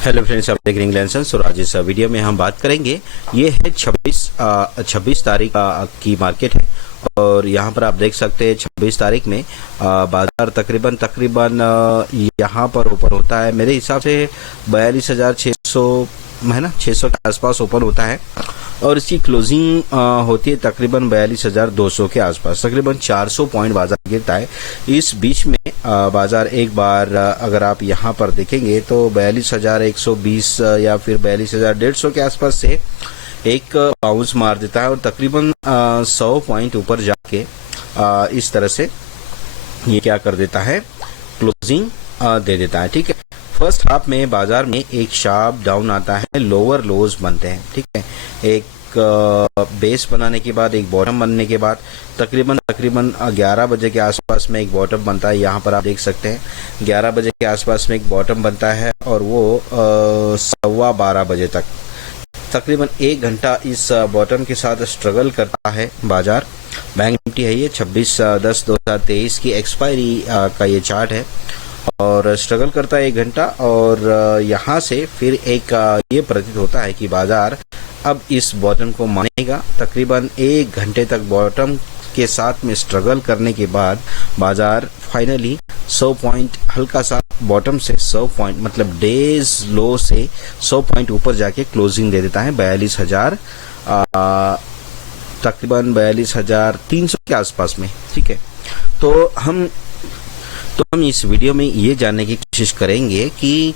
Hello friends, आप देख रहे हैं इंग्लैंड सन। आज इस वीडियो में हम बात करेंगे, ये है 26 तारीख की मार्केट है और यहाँ पर आप देख सकते हैं 26 तारीख में बाजार तकरीबन यहाँ पर ऊपर होता है। मेरे हिसाब से 42,600 है ना, 600 के आसपास ओपन होता है और इसकी क्लोजिंग होती है तकरीबन 42,200 के आसपास। तकरीबन 400 पॉइंट बाजार गिरता है। इस बीच में बाजार एक बार अगर आप यहाँ पर देखेंगे तो 42,120 या फिर 42,150 के आसपास से एक बाउंस मार देता है और तकरीबन 100 पॉइंट ऊपर जाके इस तरह से ये क्या कर देता है, क्लोजिंग दे देता है। ठीक है, फर्स्ट हाफ में बाजार में एक शार्प डाउन आता है, लोअर लोज बनते हैं। ठीक है, एक बेस बनाने के बाद, एक बॉटम बनने के बाद तकरीबन 11 बजे के आसपास में एक बॉटम बनता है। यहाँ पर आप देख सकते हैं 11 बजे के आसपास में एक बॉटम बनता है और वो 12:15 बजे तक तकरीबन 1 घंटा इस बॉटम के साथ स्ट्रगल करता है बाजार। बैंक निफ्टी है ये 26/10/2023 की एक्सपायरी का ये चार्ट है और स्ट्रगल करता है 1 घंटा और यहाँ से फिर एक ये प्रतीत होता है कि बाजार अब इस बॉटम को मानेगा। तकरीबन 1 घंटे तक बॉटम के साथ में स्ट्रगल करने के बाद बाजार फाइनली 100 पॉइंट, हल्का सा बॉटम से 100 पॉइंट मतलब डेज लो से 100 पॉइंट ऊपर जाके क्लोजिंग दे देता है 42,000 तकरीबन 42,300 के आसपास में। ठीक है, तो हम इस वीडियो में ये जानने की कोशिश करेंगे कि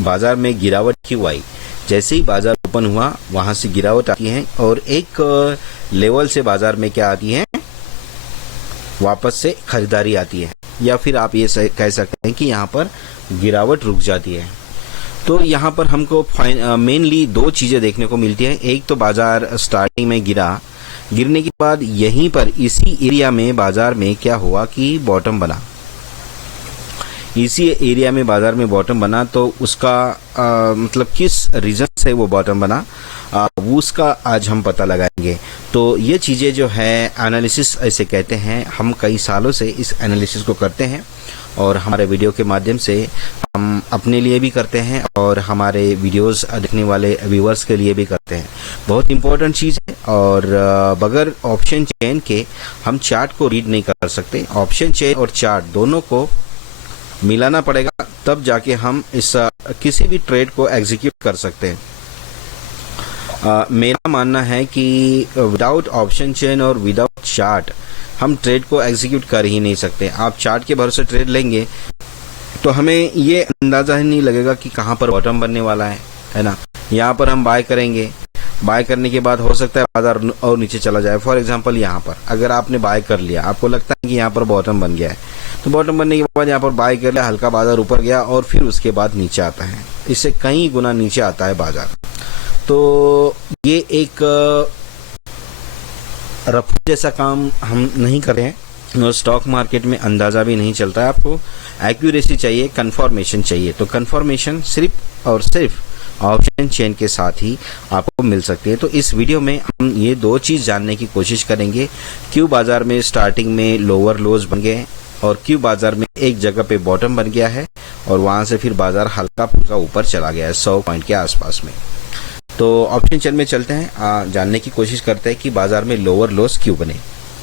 बाजार में गिरावट क्यों आई। जैसे ही बाजार ओपन हुआ वहां से गिरावट आती है और एक लेवल से बाजार में क्या आती है, वापस से खरीदारी आती है, या फिर आप ये कह सकते हैं कि यहाँ पर गिरावट रुक जाती है। तो यहाँ पर हमको मेनली 2 चीजें देखने को मिलती है। एक तो बाजार स्टार्टिंग में गिरने के बाद यहीं पर इसी एरिया में बाजार में क्या हुआ कि बॉटम बना। इसी एरिया में बाजार में बॉटम बना तो उसका मतलब किस रीजन से वो बॉटम बना उसका आज हम पता लगाएंगे। तो ये चीज़ें जो है एनालिसिस ऐसे कहते हैं, हम कई सालों से इस एनालिसिस को करते हैं और हमारे वीडियो के माध्यम से हम अपने लिए भी करते हैं और हमारे वीडियोस देखने वाले व्यूअर्स के लिए भी करते हैं। बहुत इंपॉर्टेंट चीज़ है और बगैर ऑप्शन चेन के हम चार्ट को रीड नहीं कर सकते। ऑप्शन चेन और चार्ट दोनों को मिलाना पड़ेगा, तब जाके हम इस किसी भी ट्रेड को एग्जीक्यूट कर सकते हैं। मेरा मानना है कि विदाउट ऑप्शन चेन और विदाउट चार्ट हम ट्रेड को एग्जीक्यूट कर ही नहीं सकते। आप चार्ट के भरोसे ट्रेड लेंगे तो हमें ये अंदाजा ही नहीं लगेगा कि कहाँ पर बॉटम बनने वाला है ना। यहाँ पर हम बाय करेंगे, बाय करने के बाद हो सकता है बाजार और नीचे चला जाए। फॉर एग्जांपल यहाँ पर अगर आपने बाय कर लिया, आपको लगता है कि यहाँ पर बॉटम बन गया है, तो बॉटम बनने के बाद यहाँ पर बाय कर लिया, हल्का बाजार ऊपर गया और फिर उसके बाद नीचे आता है। इससे कई गुना नीचे आता है बाजार। तो ये एक रफू जैसा काम हम नहीं कर रहे हैं और स्टॉक मार्केट में अंदाजा भी नहीं चलता है। आपको एक्यूरेसी चाहिए, कंफर्मेशन चाहिए। तो कंफर्मेशन सिर्फ और सिर्फ ऑप्शन चेन के साथ ही आपको मिल सकती है। तो इस वीडियो में हम ये 2 चीज़ जानने की कोशिश करेंगे, क्यों बाजार में स्टार्टिंग में लोअर लोज बन गए और क्यों बाजार में एक जगह पे बॉटम बन गया है और वहां से फिर बाजार हल्का फुल्का ऊपर चला गया है 100 पॉइंट के आसपास में। तो ऑप्शन चेन में चलते हैं, जानने की कोशिश करते हैं कि बाजार में लोअर लोज क्यों बने।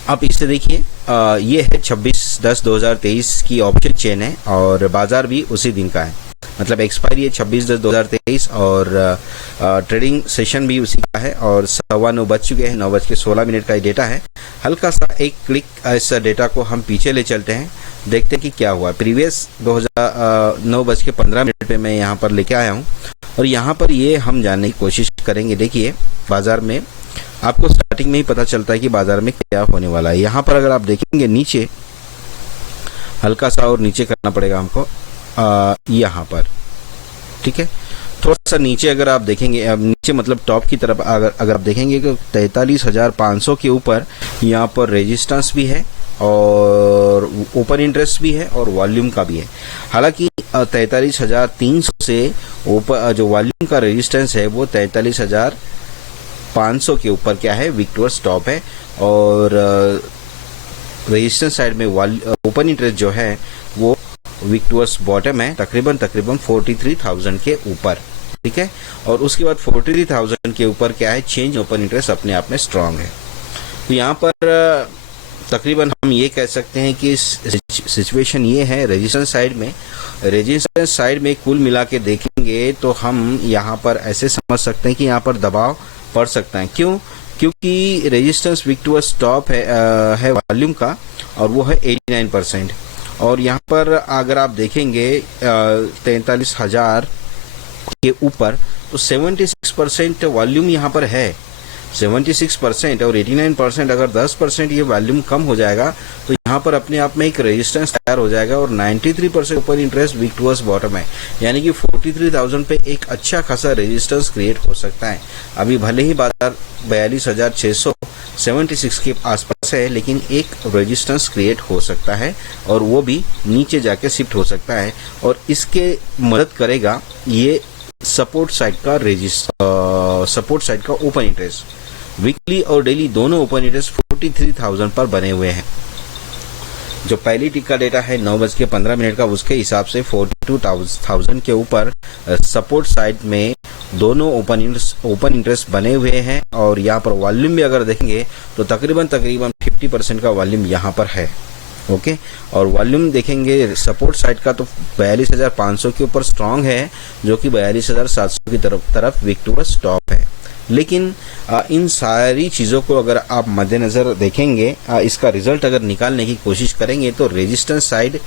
आप इसे देखिए, ये है 26/10/2023 की ऑप्शन चेन है और बाजार भी उसी दिन का है, मतलब एक्सपायरी है 26/10/2023 और ट्रेडिंग सेशन भी उसी का है और 9:15 बज चुके हैं, 9:16 का ही डेटा है। हल्का सा एक क्लिक इस डेटा को हम पीछे ले चलते हैं, देखते हैं कि क्या हुआ। प्रीवियस 9:15 पे मैं यहाँ पर लेके आया हूँ और यहाँ पर ये हम जानने की कोशिश करेंगे। देखिए, बाजार में आपको स्टार्टिंग में ही पता चलता है कि बाजार में क्या होने वाला है। यहाँ पर अगर आप देखेंगे नीचे हल्का सा और नीचे करना पड़ेगा हमको यहाँ पर। ठीक है, थोड़ा सा नीचे अगर आप देखेंगे, अब नीचे मतलब टॉप की तरफ अगर आप देखेंगे कि 43,500 के ऊपर यहाँ पर रेजिस्टेंस भी है और ओपन इंटरेस्ट भी है और वॉल्यूम का भी है। हालांकि 43,300 से ऊपर जो वॉल्यूम का रेजिस्टेंस है वो 43,500 के ऊपर क्या है, विक्टोरिया स्टॉप है और रेजिस्टेंस साइड में ओपन इंटरेस्ट जो है वो विक्टोरिया बॉटम है तकरीबन 43,000 के ऊपर। ठीक है। और उसके बाद 43,000 के ऊपर क्या है, चेंज ओपन इंटरेस्ट अपने आप में स्ट्रांग है। तो यहाँ पर तकरीबन हम ये कह सकते हैं कि सिचुएशन ये है रेजिस्टेंस साइड में कुल मिला के देखेंगे तो हम यहाँ पर ऐसे समझ सकते हैं कि यहाँ पर दबाव पड़ सकता है। क्यों? क्योंकि रेजिस्टेंस वीक टू स्टॉप है वॉल्यूम का, और वो है 89%। और यहाँ पर अगर आप देखेंगे 43,000 के ऊपर तो 76% वॉल्यूम यहाँ पर है, 76% और 89%। अगर 10% ये वॉल्यूम कम हो जाएगा तो यहाँ पर अपने आप में एक रेजिस्टेंस तैयार हो जाएगा, और 93% ऊपर इंटरेस्ट वीक टूवर्ड्स बॉटम है, यानी कि 43,000 पे एक अच्छा खासा रेजिस्टेंस क्रिएट हो सकता है। अभी भले ही बाजार 42,676 के आसपास है, लेकिन एक रेजिस्टेंस क्रिएट हो सकता है और वो भी नीचे जाके शिफ्ट हो सकता है, और इसके मदद करेगा ये सपोर्ट साइड का ओपन इंटरेस्ट। वीकली और डेली दोनों ओपन इंटरेस्ट 43,000 पर बने हुए हैं। जो पहली टिक का डेटा है 9:15 का, उसके हिसाब से 42,000 के ऊपर सपोर्ट साइड में दोनों ओपन इंटरेस्ट बने हुए हैं। और यहाँ पर वॉल्यूम भी अगर देखेंगे तो तकरीबन 50% का वॉल्यूम यहाँ पर है। ओके, और वॉल्यूम देखेंगे सपोर्ट साइड का तो 42,500 के ऊपर स्ट्रांग है, जो कि 42,700 की तरफ वीक टूवर्ड्स स्टॉप है। लेकिन इन सारी चीज़ों को अगर आप मद्देनज़र देखेंगे, इसका रिजल्ट अगर निकालने की कोशिश करेंगे तो रेजिस्टेंस साइड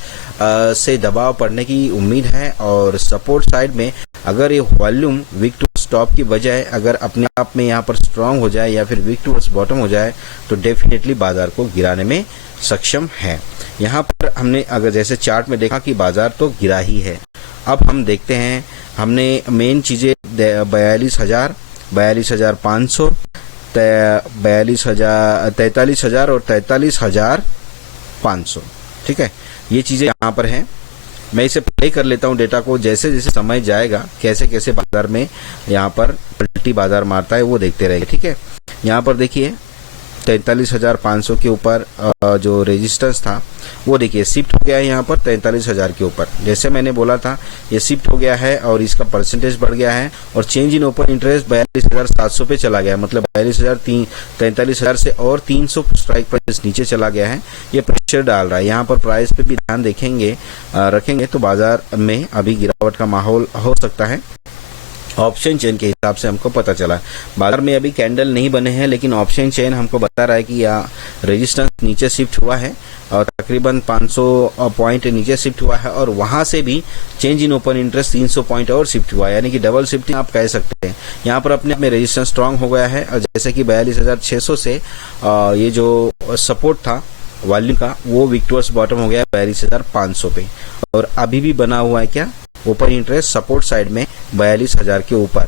से दबाव पड़ने की उम्मीद है, और सपोर्ट साइड में अगर ये वॉल्यूम वीक टूवर्ड्स स्टॉप की बजाय अगर अपने आप में यहाँ पर स्ट्रांग हो जाए या फिर वीक टूवर्ड्स बॉटम हो जाए तो डेफिनेटली बाजार को गिराने में सक्षम है। यहाँ पर हमने अगर जैसे चार्ट में देखा कि बाजार तो गिरा ही है। अब हम देखते हैं, हमने मेन चीज़ें 42,000, 42,500, 43,000 और 43,500, ठीक है, ये चीज़ें यहाँ पर हैं। मैं इसे प्ले कर लेता हूँ डेटा को, जैसे जैसे समय जाएगा कैसे कैसे बाजार में यहाँ पर पलटी बाजार मारता है वो देखते रहेंगे, ठीक है। यहाँ पर देखिए 43,500 के ऊपर जो रेजिस्टेंस था वो देखिए शिफ्ट हो गया है यहाँ पर 43,000 के ऊपर। जैसे मैंने बोला था ये शिफ्ट हो गया है और इसका परसेंटेज बढ़ गया है, और चेंज इन ओपन इंटरेस्ट 42,700 पे चला गया है, मतलब 43,000 से और 300 स्ट्राइक प्राइस नीचे चला गया है। ये प्रेशर डाल रहा है। यहाँ पर प्राइस पे भी ध्यान रखेंगे तो बाजार में अभी गिरावट का माहौल हो सकता है। ऑप्शन चेन के हिसाब से हमको पता चला बाजार में अभी कैंडल नहीं बने हैं, लेकिन ऑप्शन चेन हमको बता रहा है कि यहाँ रेजिस्टेंस नीचे शिफ्ट हुआ है और तकरीबन 500 पॉइंट नीचे शिफ्ट हुआ है, और वहां से भी change in open interest 300 point और शिफ्ट हुआ है, यानी कि डबल शिफ्टिंग आप कह सकते हैं। यहाँ पर अपने आप में रेजिस्टेंस स्ट्रांग हो गया है, और जैसे कि 42,600 से ये जो सपोर्ट था वॉल्यूम का वो वीक टूवर्ड्स बॉटम हो गया 42,500 पे, और अभी भी बना हुआ है क्या ओपन इंटरेस्ट सपोर्ट साइड में 42,000 के ऊपर,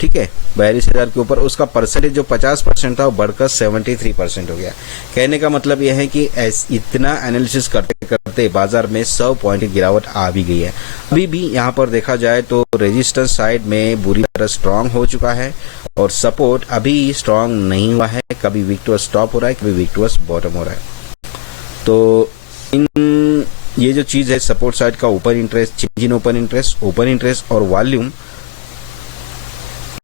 ठीक है, 42,000 के ऊपर। उसका परसेंटेज जो 50% था वो बढ़कर 73% हो गया। कहने का मतलब यह है कि इतना एनालिसिस करते करते बाजार में 100 पॉइंट की गिरावट आ भी गई है। अभी भी यहाँ पर देखा जाए तो रेजिस्टेंस साइड में बुरी तरह स्ट्रांग हो चुका है, और सपोर्ट अभी स्ट्रांग नहीं हुआ है। कभी वीक टूवर्ड्स स्टॉप हो रहा है, कभी वीक टूवर्ड्स बॉटम हो रहा है। तो ये जो चीज़ है सपोर्ट साइड का open interest, change in open interest और वॉल्यूम,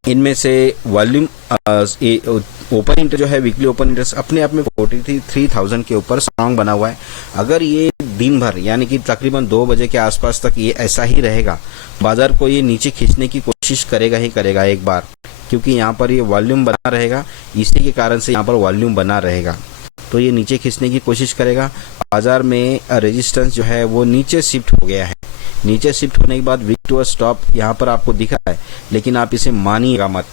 इनमें से वॉल्यूम ओपन इंटरेस्ट जो है वीकली ओपन इंटरेस्ट अपने आप में 43,000 के ऊपर स्ट्रांग बना हुआ है। अगर ये दिन भर यानी कि तकरीबन 2 बजे के आसपास तक ये ऐसा ही रहेगा, बाजार को ये नीचे खींचने की कोशिश करेगा ही करेगा एक बार, क्योंकि यहाँ पर ये वॉल्यूम बना रहेगा, इसी के कारण से यहाँ पर वॉल्यूम बना रहेगा, तो ये नीचे खींचने की कोशिश करेगा। बाजार में रेजिस्टेंस जो है वो नीचे शिफ्ट हो गया है। नीचे शिफ्ट होने के बाद वीक टूवर्ड्स स्टॉप यहाँ पर आपको दिख रहा है, लेकिन आप इसे मानिएगा मत,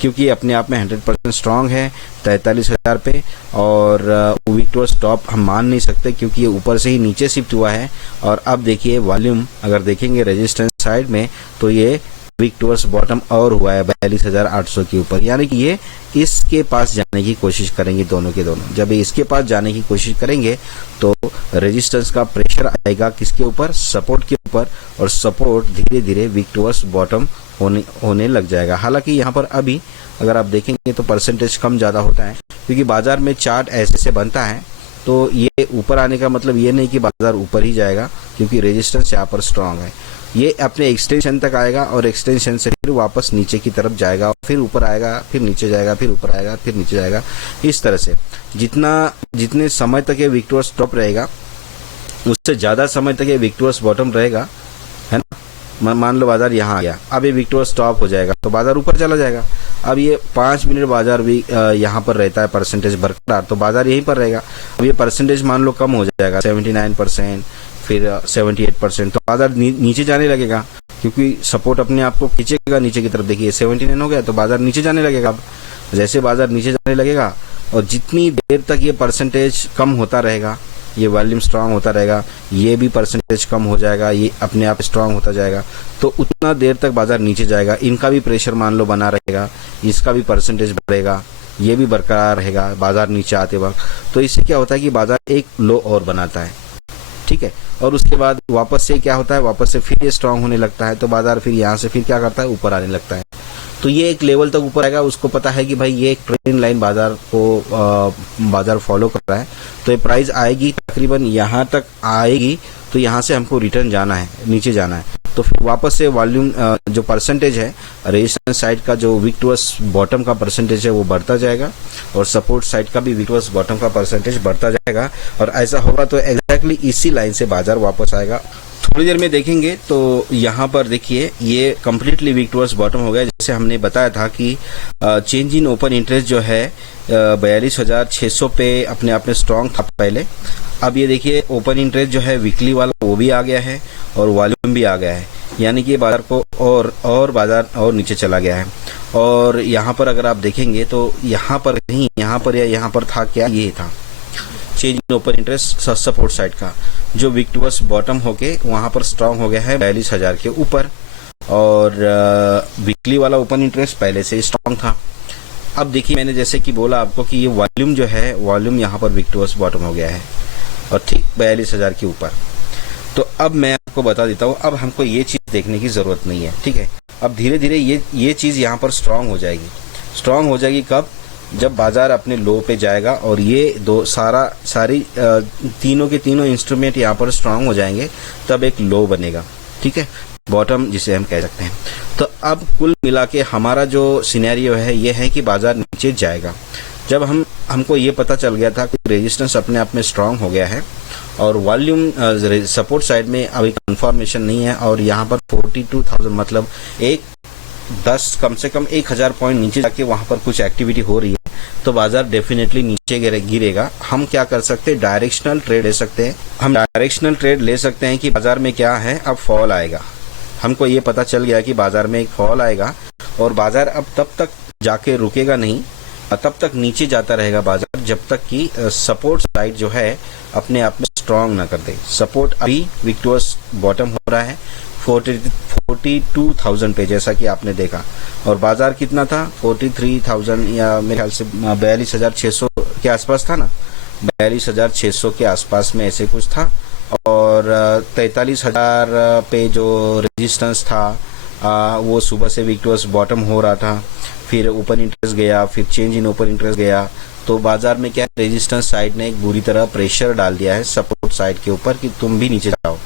क्योंकि अपने आप में 100% स्ट्रांग है 43,000 पे, और वीक टूवर्ड्स स्टॉप हम मान नहीं सकते क्योंकि ये ऊपर से ही नीचे शिफ्ट हुआ है। और अब देखिए वॉल्यूम अगर देखेंगे रेजिस्टेंस साइड में तो ये वीक टूवर्ड्स बॉटम और हुआ है 42,800 के ऊपर, यानी कि ये इसके पास जाने की कोशिश करेंगे दोनों के दोनों। जब इसके पास जाने की कोशिश करेंगे तो रेजिस्टेंस का प्रेशर आएगा किसके ऊपर, सपोर्ट के ऊपर, और सपोर्ट धीरे धीरे वीक टूवर्ड्स बॉटम होने लग जाएगा। हालांकि यहाँ पर अभी अगर आप देखेंगे तो परसेंटेज कम ज़्यादा होता है, क्योंकि बाजार में चार्ट ऐसे से बनता है, तो ये ऊपर आने का मतलब ये नहीं कि बाजार ऊपर ही जाएगा, क्योंकि रेजिस्टेंस यहाँ पर स्ट्रांग है। ये अपने एक्सटेंशन तक आएगा और एक्सटेंशन से फिर वापस नीचे की तरफ जाएगा, फिर ऊपर आएगा, फिर नीचे जाएगा, फिर ऊपर आएगा, फिर नीचे जाएगा। इस तरह से जितने समय तक ये विक्टोरियस टॉप रहेगा उससे ज़्यादा समय तक ये विक्टोरियस बॉटम रहेगा, है ना। मान लो बाजार यहाँ आ गया, अब ये विक्टोरियस टॉप हो जाएगा तो बाजार ऊपर चला जाएगा। अब ये 5 मिनट बाजार भी यहाँ पर रहता है परसेंटेज बरकरार, तो बाजार यहीं पर रहेगा। अब ये परसेंटेज मान लो कम हो जाएगा 79%, फिर 78%, तो बाजार नीचे जाने लगेगा, क्योंकि सपोर्ट अपने आप को खींचेगा नीचे की तरफ। देखिए 79 हो गया तो बाजार नीचे जाने लगेगा। अब जैसे बाजार नीचे जाने लगेगा और जितनी देर तक ये परसेंटेज कम होता रहेगा, ये वॉल्यूम स्ट्रांग होता रहेगा, ये भी परसेंटेज कम हो जाएगा, ये अपने आप स्ट्रांग होता जाएगा, तो उतना देर तक बाजार नीचे जाएगा। इनका भी प्रेशर मान लो बना रहेगा, इसका भी परसेंटेज बढ़ेगा, ये भी बरकरार रहेगा बाजार नीचे आते वक्त। तो इससे क्या होता है कि बाजार एक लो और बनाता है, ठीक है। और उसके बाद वापस से क्या होता है, वापस से फिर ये स्ट्रांग होने लगता है, तो बाजार फिर यहाँ से फिर क्या करता है, ऊपर आने लगता है। तो ये एक लेवल तक ऊपर आएगा, उसको पता है कि भाई ये एक ट्रेंड लाइन बाजार को बाजार फॉलो कर रहा है, तो ये प्राइस आएगी तकरीबन यहाँ तक आएगी, तो यहाँ से हमको रिटर्न जाना है, नीचे जाना है। तो फिर वापस से वॉल्यूम जो परसेंटेज है रेजिस्टेंस साइड का, जो विक्टोरियस बॉटम का परसेंटेज है वो बढ़ता जाएगा, और सपोर्ट साइड का भी विक्टोरियस बॉटम का परसेंटेज बढ़ता जाएगा। और ऐसा होगा तो एग्जैक्टली इसी लाइन से बाजार वापस आएगा। थोड़ी देर में देखेंगे तो यहाँ पर देखिए ये कम्प्लीटली विक्टोरियस बॉटम हो गया। जैसे हमने बताया था कि चेंज इन ओपन इंटरेस्ट जो है 42,600 पे अपने आप में स्ट्रांग था पहले। अब ये देखिए ओपन इंटरेस्ट जो है वीकली वाला वो भी आ गया है और वॉल्यूम भी आ गया है, यानी कि बाजार को और बाजार और नीचे चला गया है। और यहाँ पर अगर आप देखेंगे तो यहाँ पर नहीं, यहाँ पर या यहाँ पर था क्या, ये था change in open interest support side का, जो विक्टोरियस बॉटम होके वहां पर स्ट्रांग हो गया है 42,000 के ऊपर। और वीकली वाला ओपन इंटरेस्ट पहले से स्ट्रांग था। अब देखिए मैंने जैसे कि बोला आपको कि ये वॉल्यूम जो है, वॉल्यूम यहाँ पर विक्टोरियस बॉटम हो गया है और ठीक 42,000 के ऊपर। तो अब मैं आपको बता देता हूँ, अब हमको ये चीज देखने की जरूरत नहीं है, ठीक है। अब धीरे धीरे ये चीज यहाँ पर स्ट्रांग हो जाएगी। स्ट्रांग हो जाएगी कब, जब बाजार अपने लो पे जाएगा और ये सारी तीनों के तीनों इंस्ट्रूमेंट यहाँ पर स्ट्रांग हो जाएंगे, तब एक लो बनेगा, ठीक है, बॉटम जिसे हम कह सकते हैं। तो अब कुल मिला के हमारा जो सिनेरियो है ये है कि बाजार नीचे जाएगा। जब हमको ये पता चल गया था कि रेजिस्टेंस अपने आप में स्ट्रांग हो गया है और वॉल्यूम सपोर्ट साइड में अभी कंफर्मेशन नहीं है, और यहाँ पर 42,000 मतलब कम से कम 1,000 पॉइंट नीचे जाके वहां पर कुछ एक्टिविटी हो रही है, तो बाजार डेफिनेटली नीचे गिरेगा। हम क्या कर सकते हैं, डायरेक्शनल ट्रेड ले सकते हैं। हम डायरेक्शनल ट्रेड ले सकते हैं कि बाजार में क्या है, अब फॉल आएगा। हमको ये पता चल गया कि बाजार में एक फॉल आएगा और बाजार अब तब तक जाके रुकेगा नहीं, तब तक नीचे जाता रहेगा बाजार जब तक कि सपोर्ट साइड जो है अपने आप में स्ट्रांग ना कर दे। सपोर्ट अभी विक्टोरियस बॉटम हो रहा है 42,000 पे, जैसा कि आपने देखा, और बाजार कितना था 43,000 या मेरे ख्याल से 42,600 के आसपास था ना, 42,600 के आसपास में ऐसे कुछ था। और 43,000 पे जो रेजिस्टेंस था वो सुबह से विक्टोरियस बॉटम हो रहा था, फिर ओपन इंटरेस्ट गया, फिर चेंज इन ओपन इंटरेस्ट गया, तो बाजार में क्या रेजिस्टेंस साइड ने एक बुरी तरह प्रेशर डाल दिया है सपोर्ट साइड के ऊपर कि तुम भी नीचे जाओ,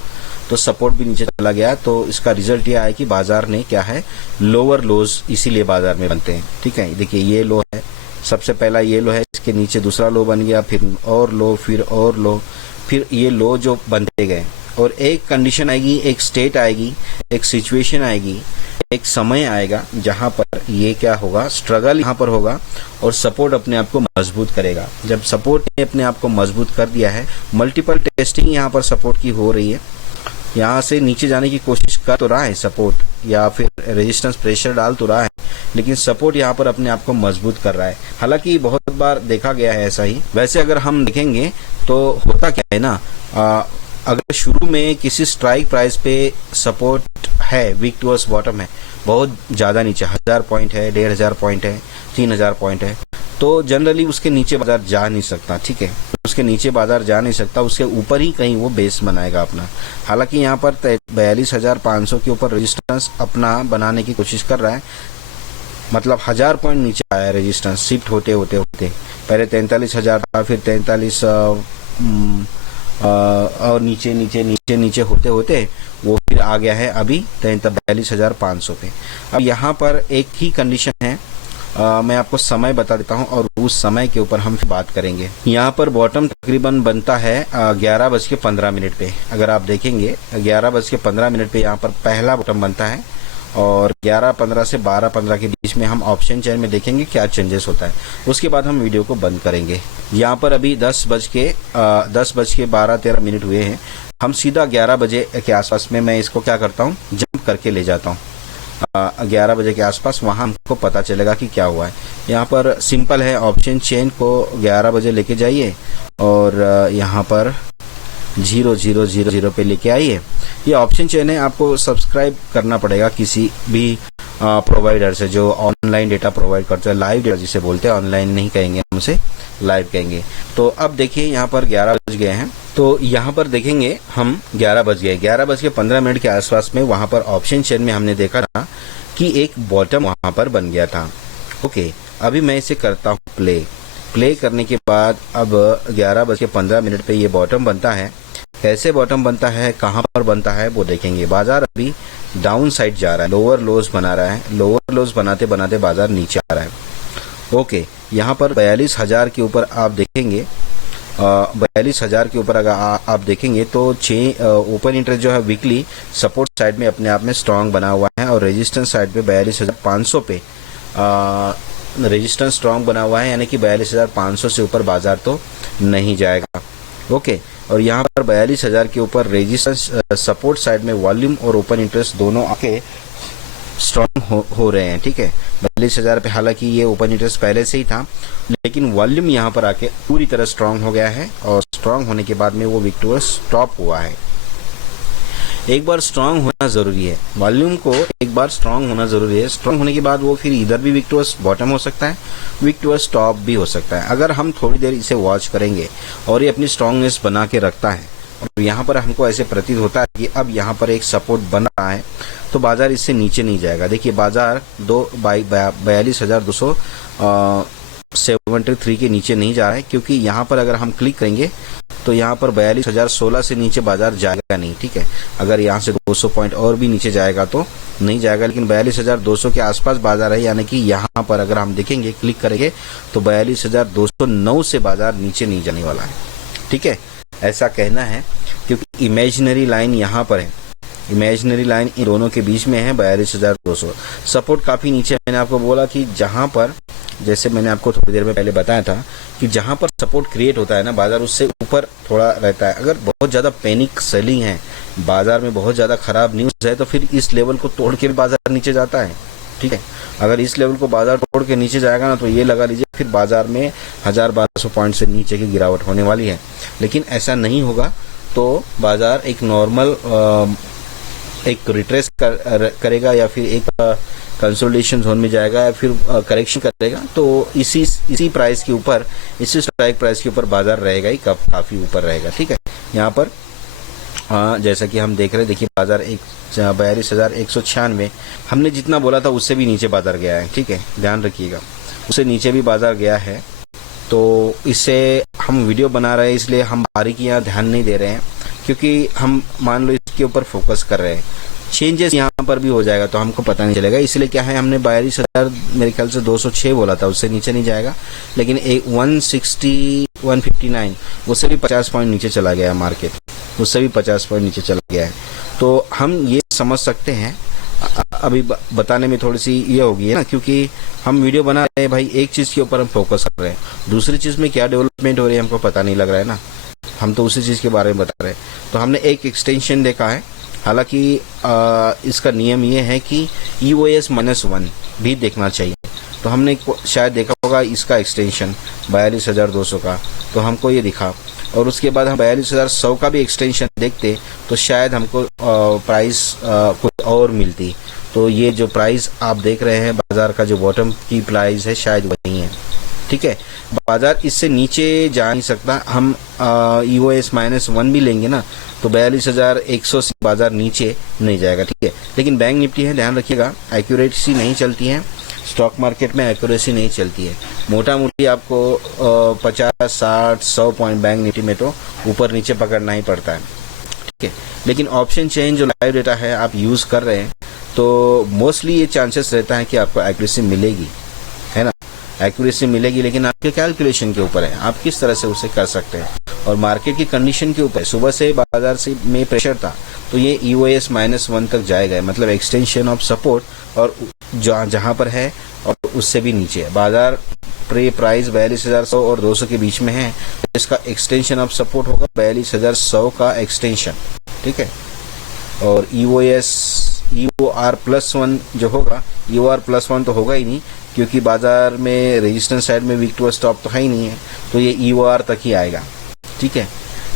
तो सपोर्ट भी नीचे चला गया। तो इसका रिजल्ट ये आया कि बाजार ने क्या है, लोअर लोज इसीलिए बाजार में बनते हैं, ठीक है। देखिए ये लो है, सबसे पहला ये लो है, इसके नीचे दूसरा लो बन गया, फिर और लो, फिर और लो, फिर ये लो जो बनते गए। और एक कंडीशन आएगी, एक स्टेट आएगी, एक सिचुएशन आएगी, एक समय आएगा जहां पर ये क्या होगा, स्ट्रगल यहाँ पर होगा और सपोर्ट अपने आप को मजबूत करेगा। जब सपोर्ट ने अपने आप को मजबूत कर दिया है, मल्टीपल टेस्टिंग यहाँ पर सपोर्ट की हो रही है, यहाँ से नीचे जाने की कोशिश कर तो रहा है सपोर्ट, या फिर रेजिस्टेंस प्रेशर डाल तो रहा है, लेकिन सपोर्ट यहाँ पर अपने आप को मजबूत कर रहा है। हालांकि बहुत बार देखा गया है ऐसा ही। वैसे अगर हम देखेंगे तो होता क्या है ना, अगर शुरू में किसी स्ट्राइक प्राइस पे सपोर्ट है, विक्टोरियस बॉटम है, बहुत ज्यादा नीचे 1000 पॉइंट है, 1500 पॉइंट है, 3000 पॉइंट है, तो जनरली उसके नीचे बाजार जा नहीं सकता, ठीक है, उसके नीचे बाजार जा नहीं सकता, उसके ऊपर ही कहीं वो बेस बनाएगा अपना। हालांकि यहाँ पर 42,500 के ऊपर रेजिस्टेंस अपना बनाने की कोशिश कर रहा है, मतलब 1000 पॉइंट नीचे आया रेजिस्टेंस शिफ्ट होते होते पहले 43,000 था, फिर और नीचे नीचे नीचे नीचे होते होते वो फिर आ गया है अभी 42,500 पे। अब यहाँ पर एक ही कंडीशन है, मैं आपको समय बता देता हूँ और उस समय के ऊपर हम बात करेंगे। यहाँ पर बॉटम तकरीबन बनता है 11:15 पे। अगर आप देखेंगे 11:15 पे यहाँ पर पहला बॉटम बनता है और 11:15 से 12:15 के बीच में हम ऑप्शन चेन में देखेंगे क्या चेंजेस होता है। उसके बाद हम वीडियो को बंद करेंगे। यहाँ पर अभी 10:12-13 हुए हैं। हम सीधा 11 बजे के आसपास में मैं इसको क्या करता हूँ, जंप करके ले जाता हूँ 11 बजे के आसपास, वहाँ हमको पता चलेगा कि क्या हुआ है। यहाँ पर सिंपल है, ऑप्शन चेन को 11 बजे लेके जाइए और यहाँ पर 0000 पे लेके आइए। ये ऑप्शन चेन है, आपको सब्सक्राइब करना पड़ेगा किसी भी प्रोवाइडर से जो ऑनलाइन डेटा प्रोवाइड करते हैं, लाइव डेटा जिसे बोलते हैं, ऑनलाइन नहीं कहेंगे हम उसे, लाइव कहेंगे। तो अब देखिए यहाँ पर 11 बज गए हैं, तो यहाँ पर देखेंगे हम 11 बज गए, 11:15 के आसपास में वहाँ पर ऑप्शन चेन में हमने देखा था कि एक बॉटम वहाँ पर बन गया था। ओके, अभी मैं इसे करता हूँ प्ले करने के बाद अब 11:15 पे ये बॉटम बनता है। कैसे बॉटम बनता है, कहाँ पर बनता है वो देखेंगे। बाजार अभी डाउन साइड जा रहा है, लोअर लोज बना रहा है, लोअर लोज बनाते बनाते बाजार नीचे आ रहा है। ओके, यहाँ पर 42,000 के ऊपर आप देखेंगे, 42,000 के ऊपर अगर आप देखेंगे तो ओपन इंटरेस्ट जो है वीकली सपोर्ट साइड में अपने आप में स्ट्रांग बना हुआ है और रेजिस्टेंस साइड पे 42,500 पे रेजिस्टेंस स्ट्रांग बना हुआ है, यानी कि 42,500 से ऊपर बाजार तो नहीं जाएगा। ओके, और यहाँ पर 42,000 के ऊपर रेजिस्टेंस सपोर्ट साइड में वॉल्यूम और ओपन इंटरेस्ट दोनों आके स्ट्रांग हो रहे हैं। ठीक है, 42,000 पे हालांकि ये ओपन इंटरेस्ट पहले से ही था, लेकिन वॉल्यूम यहाँ पर आके पूरी तरह स्ट्रांग हो गया है और स्ट्रांग होने के बाद में वो विक्टोरियस स्टॉप हुआ है। एक बार स्ट्रांग होना जरूरी है, वॉल्यूम को एक बार स्ट्रांग होना जरूरी है। स्ट्रांग होने के बाद वो फिर इधर भी विक्टोरियस बॉटम हो सकता है, विक्टोरियस टॉप भी हो सकता है। अगर हम थोड़ी देर इसे वॉच करेंगे और ये अपनी स्ट्रांगनेस बना के रखता है और यहाँ पर हमको ऐसे प्रतीत होता है कि अब यहाँ पर एक सपोर्ट बन रहा है, तो बाजार इससे नीचे नहीं जाएगा। देखिए बाजार 42,273 के नीचे नहीं जा रहा है, क्योंकि यहाँ पर अगर हम क्लिक करेंगे तो यहाँ पर 42,016 से नीचे बाजार जाएगा नहीं। ठीक है, अगर यहाँ से 200 पॉइंट और भी नीचे जाएगा तो नहीं जाएगा, लेकिन 42,200 के आसपास बाजार है, यानी कि यहाँ पर अगर हम देखेंगे क्लिक करेंगे तो 42,209 से बाजार नीचे नहीं जाने वाला है। ठीक है, ऐसा कहना है क्योंकि इमेजिनरी लाइन यहाँ पर है, इमेजिनरी लाइन इन दोनों के बीच में है 42,200। सपोर्ट काफी नीचे, मैंने आपको बोला कि जहां पर, जैसे मैंने आपको थोड़ी देर में पहले बताया था कि जहां पर सपोर्ट क्रिएट होता है ना, बाजार उससे ऊपर थोड़ा रहता है। अगर बहुत ज्यादा पैनिक सेलिंग है, बाजार में बहुत ज्यादा खराब न्यूज है, तो फिर इस लेवल को तोड़ के बाजार नीचे जाता है। ठीक है, अगर इस लेवल को बाजार तोड़ के नीचे जाएगा ना, तो ये लगा लीजिए फिर बाजार में 1,000-1,200 पॉइंट से नीचे की गिरावट होने वाली है। लेकिन ऐसा नहीं होगा, तो बाजार एक नॉर्मल एक रिट्रेस करेगा या फिर एक कंसोलिडेशन जोन में जाएगा या फिर करेक्शन करेगा। तो इसी प्राइस के ऊपर, इसी स्ट्राइक प्राइस के ऊपर बाजार रहेगा ही, काफी ऊपर रहेगा। ठीक है, यहाँ पर जैसा कि हम देख रहे हैं, देखिए बाजार 42,196 हमने जितना बोला था उससे भी नीचे बाजार गया है। ठीक है, ध्यान रखिएगा, उससे नीचे भी बाजार गया है। तो इससे हम वीडियो बना रहे हैं, इसलिए हम बारीकियां ध्यान नहीं दे रहे हैं, क्योंकि हम मान लो इसके ऊपर फोकस कर रहे हैं। चेंजेस यहाँ पर भी हो जाएगा तो हमको पता नहीं चलेगा, इसलिए क्या है, हमने 42,000 मेरे ख्याल से 206 बोला था, उससे नीचे नहीं जाएगा। लेकिन 160-159 उससे भी 50 पॉइंट नीचे चला गया है मार्केट, उससे भी 50 पॉइंट नीचे चला गया है। तो हम ये समझ सकते हैं, अभी बताने में थोड़ी सी ये होगी ना, क्योंकि हम वीडियो बना रहे हैं भाई, एक चीज के ऊपर हम फोकस कर रहे हैं, दूसरी चीज में क्या डेवलपमेंट हो रही है हमको पता नहीं लग रहा है ना, हम तो उसी चीज के बारे में बता रहे हैं। तो हमने एक एक्सटेंशन देखा है, हालांकि इसका नियम ये है कि EOS-1 भी देखना चाहिए, तो हमने शायद देखा होगा इसका एक्सटेंशन 42,200 का, तो हमको ये दिखा, और उसके बाद हम 42,100 का भी एक्सटेंशन देखते तो शायद हमको प्राइस कुछ और मिलती। तो ये जो प्राइस आप देख रहे हैं बाजार का, जो बॉटम की प्राइस है, शायद वही है। ठीक है, बाजार इससे नीचे जा नहीं सकता। हम EOS-1 भी लेंगे ना, तो 42,100 से बाजार नीचे नहीं जाएगा। ठीक है, लेकिन बैंक निफ्टी है, ध्यान रखिएगा, एक्यूरेसी नहीं चलती है, स्टॉक मार्केट में एक्यूरेसी नहीं चलती है। मोटा मोटी आपको 50, 60, 100 पॉइंट बैंक निफ्टी में तो ऊपर नीचे पकड़ना ही पड़ता है, ठीक है। लेकिन ऑप्शन चेन जो लाइव डेटा है आप यूज कर रहे हैं तो मोस्टली ये चांसेस रहता है कि आपको एक्यूरेसी मिलेगी, है ना, एक्यूरेसी मिलेगी, लेकिन आपके कैलकुलेशन के ऊपर है, आप किस तरह से उसे कर सकते हैं और मार्केट की कंडीशन के ऊपर। सुबह से बाजार से में प्रेशर था तो ये EOS -1 तक जाएगा, मतलब एक्सटेंशन ऑफ सपोर्ट, और जहां पर है और उससे भी नीचे है। बाजार प्राइस 42,100 और 200 के बीच में है, इसका एक्सटेंशन ऑफ सपोर्ट होगा 42,100 का एक्सटेंशन, ठीक है। और EOR+1 जो होगा, EOR+1 तो होगा ही नहीं क्योंकि बाजार में रेजिस्टेंस साइड में वीक टू स्टॉप तो है ही नहीं है, तो ये EOR तक ही आएगा, ठीक है।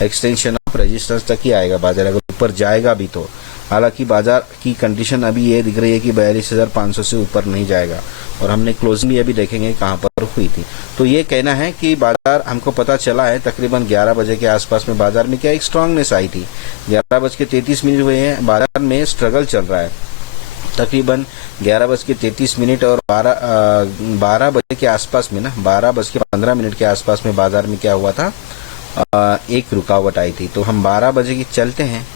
एक्सटेंशन ऑफ रेजिस्टेंस तक ही आएगा बाजार, अगर ऊपर जाएगा भी तो। हालांकि बाजार की कंडीशन अभी ये दिख रही है कि 42,500 से ऊपर नहीं जाएगा, और हमने क्लोजिंग भी अभी देखेंगे कहां पर हुई थी। तो ये कहना है कि बाजार, हमको पता चला है तकरीबन 11 बजे के आसपास में बाजार में क्या एक स्ट्रांगनेस आई थी। 11:33 हुए हैं, बाजार में स्ट्रगल चल रहा है। तकरीबन 11:33 और 12 बजे के आसपास में ना, 12:15 के आसपास में बाजार में क्या हुआ था, एक रुकावट आई थी। तो हम 12 बजे की चलते हैं,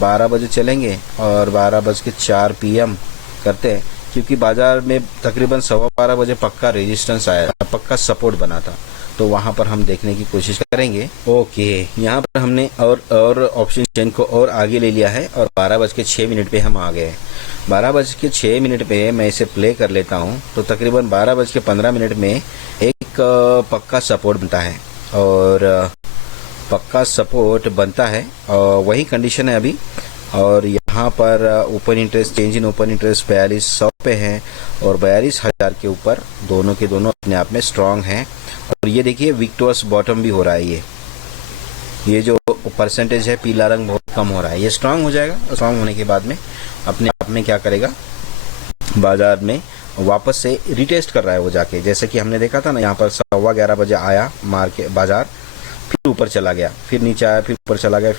12 बजे चलेंगे और 12:04 PM करते हैं, क्योंकि बाजार में तकरीबन 12:15 बजे पक्का रेजिस्टेंस आया, पक्का सपोर्ट बना था, तो वहां पर हम देखने की कोशिश करेंगे। ओके, यहाँ पर हमने और ऑप्शन चेन को और आगे ले लिया है और 12:06 पे हम आ गए हैं। 12:06 पे मैं इसे प्ले कर लेता हूँ, तो तकरीबन 12:15 में एक पक्का सपोर्ट बनता है, और पक्का सपोर्ट बनता है, और वही कंडीशन है अभी। और यहाँ पर open interest, change in open interest 4200 पे है और 42,000 के ऊपर दोनों के दोनों अपने आप में स्ट्रांग हैं। और ये देखिए वीक टू बॉटम भी हो रहा है, ये जो परसेंटेज है पीला रंग बहुत कम हो रहा है, ये स्ट्रांग हो जाएगा। स्ट्रांग होने के बाद में अपने आप में क्या करेगा, बाजार में वापस से रिटेस्ट कर रहा है वो जाके, जैसे कि हमने देखा था ना, यहाँ पर 11:15 बजे आया बाजार, फिर ऊपर चला गया, फिर नीचे आया, फिर ऊपर चला गया,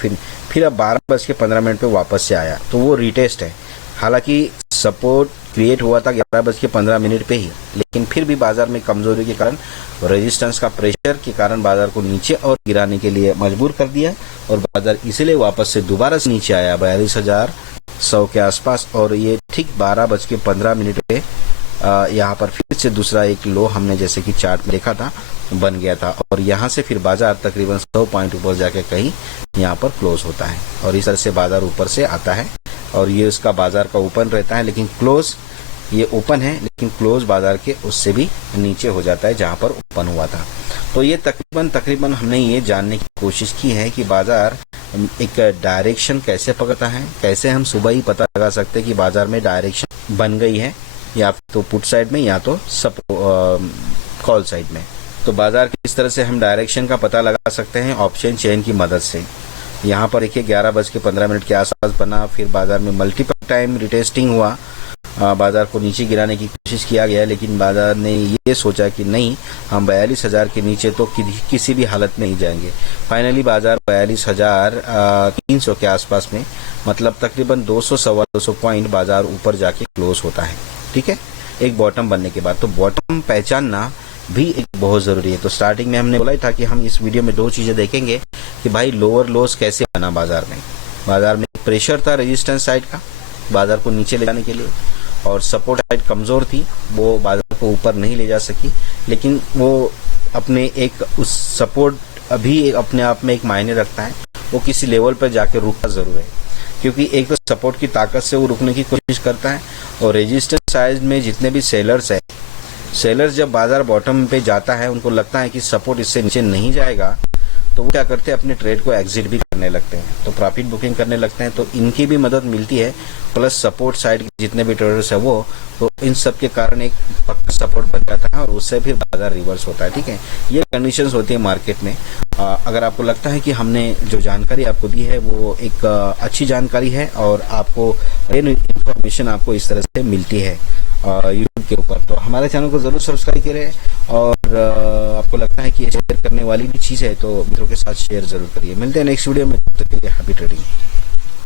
फिर अब 12:15 पे वापस से आया, तो वो रिटेस्ट है। हालांकि सपोर्ट क्रिएट हुआ था 11:15 पे ही, लेकिन फिर भी बाजार में कमजोरी के कारण, रेजिस्टेंस का प्रेशर के कारण बाजार को नीचे और गिराने के लिए मजबूर कर दिया, और बाजार इसीलिए वापस से दोबारा से नीचे आया 42,100 के आसपास। और ये ठीक 12:15 पे यहाँ पर फिर से दूसरा एक लो हमने जैसे कि चार्ट में देखा था बन गया था, और यहाँ से फिर बाजार तकरीबन 100 पॉइंट ऊपर जाके कहीं यहाँ पर क्लोज होता है, और इस तरह से बाजार ऊपर से आता है, और ये उसका बाजार का ओपन रहता है, लेकिन क्लोज, ये ओपन है लेकिन क्लोज बाजार के उससे भी नीचे हो जाता है जहां पर ओपन हुआ था। तो ये तकरीबन हमने ये जानने की कोशिश की है कि बाजार एक डायरेक्शन कैसे पकड़ता है, कैसे हम सुबह ही पता लगा सकते हैं कि बाजार में डायरेक्शन बन गई है, या तो पुट साइड में या तो कॉल साइड में। तो बाजार किस तरह से हम डायरेक्शन का पता लगा सकते हैं, ऑप्शन चेन की मदद से। यहाँ पर देखिए 11:15 के आसपास बना, फिर बाजार में मल्टीपल टाइम रिटेस्टिंग हुआ, बाजार को नीचे गिराने की कोशिश किया गया, लेकिन बाजार ने ये सोचा कि नहीं, हम 42,000 के नीचे तो किसी भी हालत में नहीं जाएंगे। फाइनली बाजार 42,300 के आसपास में, मतलब तकरीबन 200-250 पॉइंट बाजार ऊपर जाके क्लोज होता है, ठीक है, एक बॉटम बनने के बाद। तो बॉटम पहचानना भी एक बहुत जरूरी है। तो स्टार्टिंग में हमने बोला ही था कि हम इस वीडियो में दो चीजें देखेंगे कि भाई लोअर लोस कैसे बना बाजार में प्रेशर था रेजिस्टेंस साइड का बाजार को नीचे ले जाने के लिए, और सपोर्ट साइड कमजोर थी, वो बाजार को ऊपर नहीं ले जा सकी, लेकिन वो अपने एक उस सपोर्ट अभी अपने आप में एक मायने रखता है, वो किसी लेवल पर जाके रुका जरूर है, क्योंकि एक तो सपोर्ट की ताकत से वो रुकने की कोशिश करता है, और रेजिस्टेंस साइड में जितने भी सेलर्स जब बाजार बॉटम पे जाता है, उनको लगता है कि सपोर्ट इससे नीचे नहीं जाएगा, तो वो क्या करते हैं, अपने ट्रेड को एग्जिट भी करने लगते हैं, तो प्रॉफिट बुकिंग करने लगते हैं। तो इनकी भी मदद मिलती है, प्लस सपोर्ट साइड के जितने भी ट्रेडर्स है वो, तो इन सब के कारण एक पक्का सपोर्ट बन जाता है, और उससे फिर बाजार रिवर्स होता है, ठीक है। ये कंडीशंस होती है मार्केट में। अगर आपको लगता है कि हमने जो जानकारी आपको दी है वो एक अच्छी जानकारी है, और आपको इन्फॉर्मेशन आपको इस तरह से मिलती है यूट्यूब के ऊपर, तो हमारे चैनल को जरूर सब्सक्राइब करें, और आपको लगता है कि ये शेयर करने वाली भी चीज है तो मित्रों के साथ शेयर जरूर करिए। मिलते हैं नेक्स्ट वीडियो में, तब तक के लिए हैप्पी ट्रेडिंग।